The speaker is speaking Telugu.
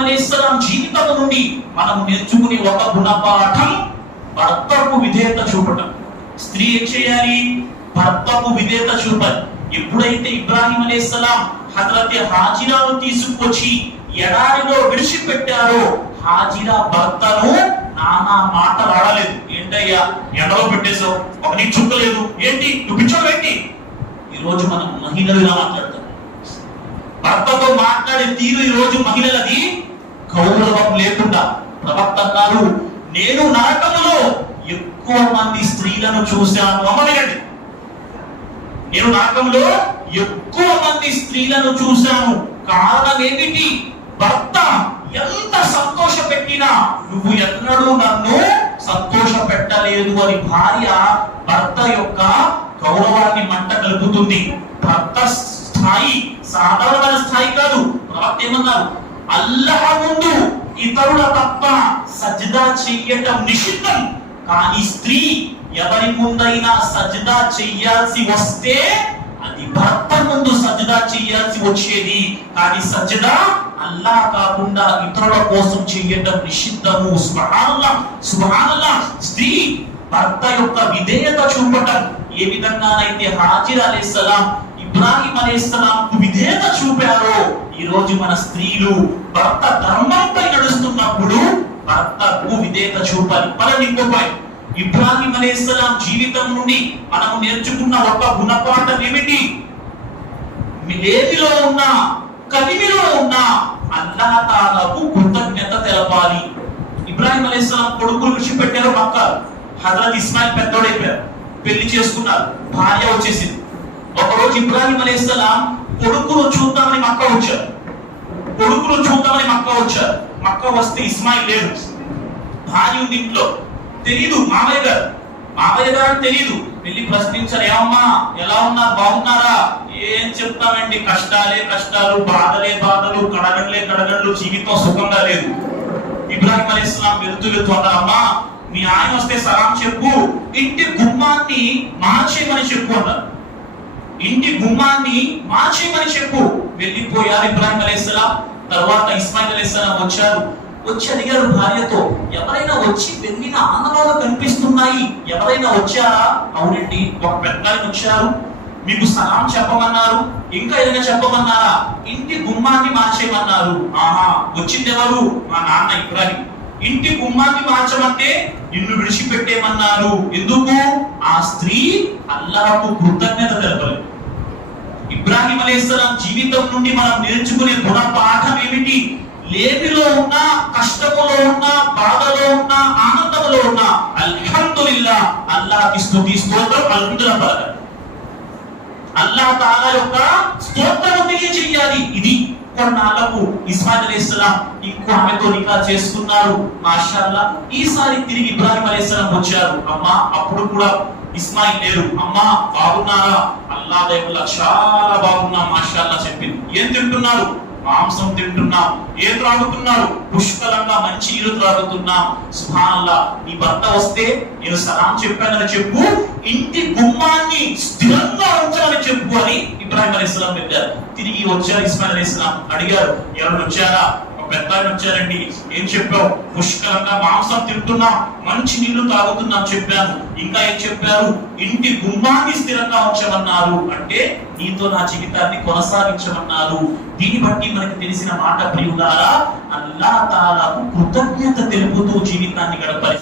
ఇబ్రాహిం జీవితం నుండి మనం నేర్చుకునే ఒక గుణపాఠం భర్తకు విధేయత చూపటం. స్త్రీ ఏం చేయాలి? భర్తకు విధేయత చూపాలి. ఎప్పుడైతే ఇబ్రాహిం అలీస్లాం హజరత్ హాజిరాను తీసుకొచ్చి ఎడారిలో విడిచిపెట్టారో హాజిరా భర్తను నానా మాటలు ఆడలేదు ఏంటయ్యా ఎడలో పెట్టేశావు? ఒక నీకు చుక్కలేదు ఏంటి? నువ్వు పిచ్చోడు ఏంటి? ఈ రోజు మనం మహిళలు ఇలా మాట్లాడతాం. భర్తతో మాట్లాడే తీరు ఈ రోజు మహిళలది. గౌరవం లేకుండా ప్రవక్త అన్నారు నేను నరకములో ఎక్కువ మంది స్త్రీలను చూశాను. అమ్మగండి నేను నరకంలో ఎక్కువ మంది స్త్రీలను చూశాను. కారణం ఏమిటి? భర్త ఎంత సంతోష పెట్టినా నువ్వు ఎన్నడూ నన్ను సంతోష పెట్టలేదు అని భార్య భర్త యొక్క గౌరవాన్ని మంట కలుపుతుంది భర్త స్థాయి సాధారణ స్థాయి కాదు. ప్రవక్త ఏమన్నారు? అల్లహ ముందు ఇతరుల తప్ప సజ్జదా చెయ్యటం నిషిద్ధం. కానీ స్త్రీ ఎవరి ముందైనా సజ్జదా చెయ్యాల్సి వస్తే అది భర్త ముందు సజ్జదా చెయ్యాల్సి వచ్చేది. కానీ సజ్జదా అల్లా కాకుండా ఇతరుల కోసం చెయ్యటం నిషిద్ధము. సుబ్హానల్లాహ్ సుబ్హానల్లాహ్ స్త్రీ భర్త యొక్క విధేయత చూపటం ఏ విధంగానైతే హాజిర్ సలాం ఇబ్రాహిం అలైహిస్సలాం విధేత చూపారో? ఈ రోజు మన స్త్రీలు భర్త ధర్మంపై నడుస్తున్నప్పుడు భర్తకు విధేత చూపాలి. పదండి ఇంకో పాయింట్ ఇబ్రాహిం ఇస్లాం జీవితం నుండి మనం నేర్చుకున్న ఒక గుణపాఠం ఏమిటి? లేమిలో ఉన్న కలిమిలో ఉన్న అల్లాహ్ తాలకు కృతజ్ఞత తెలపాలి. ఇబ్రాహిం అలైహిస్సలాం కొడుకులు విడిచిపెట్టారు మక్క. హజరత్ ఇస్మాయిల్ పెద్దోడైపోయారు. పెళ్ళి చేసుకున్నారు. భార్య వచ్చేసింది. ఇబ్రాహిం అలైహిస్సలాం కొడుకును చూద్దామని మక్క వచ్చారు. కొడుకును చూద్దామని మక్క వచ్చారు. మక్క వస్తే ఇస్మాయిల్ లేడు. భార్య ఉంది ఇంట్లో. తెలీదు మామయ్య గారు. మామయ్య గారు అని తెలీదు. వెళ్ళి ప్రశ్నించారు ఏమమ్మా ఎలా ఉన్నారు? బాగున్నారా? ఏం చెప్తామండి? కష్టాలే కష్టాలు బాధలే బాధలు కడగండ్లే కడగండ్లు జీవితం సుఖంగా లేదు. ఇబ్రాహిం అలీ ఇస్లాం వెళ్తూ వెళ్తూ అమ్మా మీ ఆయన వస్తే సలాం చెప్పు. ఇంటి గుమ్మాన్ని మార్చేయమని చెప్పు అన్నారు ఇంటి గుమ్మాన్ని మార్చేయమని చెప్పు. వెళ్ళిపోయారు ఇబ్రాహిం అలైహిస్సలాం తర్వాత ఇస్మాయిల్ అలైహిస్సలాం వచ్చారు. వచ్చి అడిగారు భార్యతో ఎవరైనా వచ్చి వెళ్ళిన ఆనవాళ్ళు కనిపిస్తున్నాయి. ఎవరైనా వచ్చారా? అవునండి ఒక పెద్ద వచ్చారు. మీకు సలాం చెప్పమన్నారు. ఇంకా ఏదైనా చెప్పమన్నారా? ఇంటి గుమ్మాన్ని మార్చేయమన్నారు. ఆహా వచ్చింది ఎవరు? మా నాన్న ఇబ్రాహిం. ఇంటి గుమ్మాన్ని మార్చమంటే నిన్ను విడిచిపెట్టేమన్నారు ఎందుకు? ఆ స్త్రీ అల్లాహకు కృతజ్ఞత తెలపలేదు. ఇబ్రాహిం అలైహిస్సలాం జీవితం నుండి మనం నేర్చుకునే గుణపాఠం ఏమిటి? లేమిలో ఉన్న కష్టములో ఉన్న బాధలో ఉన్న ఆనందములో ఉన్న అల్హమ్దులిల్లా అల్లాహ్కి స్తుతి స్తోత్రం అల్హమ్దులిల్లాహ్ పలకండి. అల్లాహ్ తాలా యొక్క ఇది కొన్నాళ్ళకు ఇస్మాయిల్ అలైహిస్సలాం ఇంకో ఆమెతో నికా చేసుకున్నారు మాషాల్లా. ఈసారి తిరిగి ఇబ్రాహిం అలైహిస్సలాం వచ్చారు. అమ్మా అప్పుడు కూడా ఇస్మాయిల్ లేరు. అమ్మా బాగున్నారా? అల్లా దేవుళ్ళ చాలా బాగున్నా మాషాల్లా చెప్పింది. ఏం తింటున్నారు? మాంసం తింటున్నాం ఏం త్రాగుతున్నావు? పుష్కలంగా మంచి నీరు త్రాగుతున్నాం. సుభానల్లా నీ భర్త వస్తే నేను సలాం చెప్పానని చెప్పు ఇంటి గుమ్మాన్ని స్థిరంగా ఉంచాలని చెప్పు అని ఇబ్రాహిం అలైహిస్సలాం పెట్టారు. తిరిగి వచ్చారు ఇస్మాయిల్ అలైహిస్సలాం అడిగారు ఎవరు వచ్చారా? పెద్ద వచ్చారండి ఏం చెప్పావు? పుష్కలంగా మాంసం తింటున్నా మంచి నీళ్ళు తాగుతున్నా చెప్పాను. ఇంకా ఏం చెప్పారు? ఇంటి గుమ్మాన్ని స్థిరంగా ఉంచమన్నారు. అంటే నీతో నా జీవితాన్ని కొనసాగించమన్నారు. దీన్ని బట్టి మనకి తెలిసిన మాట ప్రియుగారా అల్లా తాలాకు కృతజ్ఞత తెలుపుతూ జీవితాన్ని గడపాలి